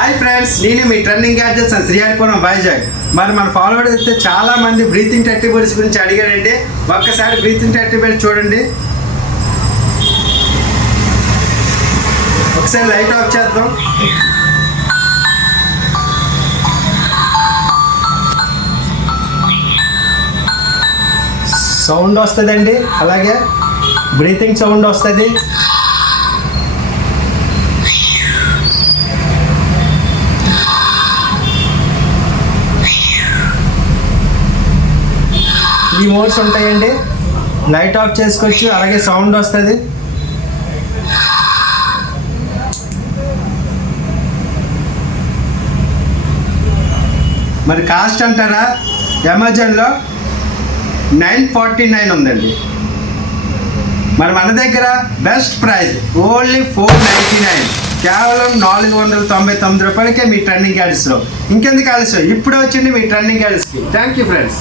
Hi friends, నేను మీ trending gadgets and Sriharipuram Vizag. మరి మన ఫాలోవర్స్ అయితే చాలా మంది బ్రీతింగ్ టర్టిబుల్స్ గురించి అడిగారండి. ఒక్కసారి బ్రీతింగ్ టర్టిబుల్ చూడండి. ఒకసారి లైట్ ఆఫ్ చేద్దాం. సౌండ్ వస్తుందండి, అలాగే బ్రీతింగ్ సౌండ్ వస్తుంది. ఈ మోడ్స్ ఉంటాయండి, లైట్ ఆఫ్ చేసుకోవచ్చు, అలాగే సౌండ్ వస్తుంది. మరి కాస్ట్ అంటారా, అమెజాన్లో 949 ఉందండి. మరి మన దగ్గర బెస్ట్ ప్రైస్ ఓన్లీ 499, కేవలం 499 రూపాయలకే మీ ట్రెండింగ్ గ్యాడ్జెట్స్లో. ఇంకెందుకు ఆలస్యం, ఇప్పుడే వచ్చింది మీ ట్రెండింగ్ గ్యాడ్జెట్స్కి. Thank you friends.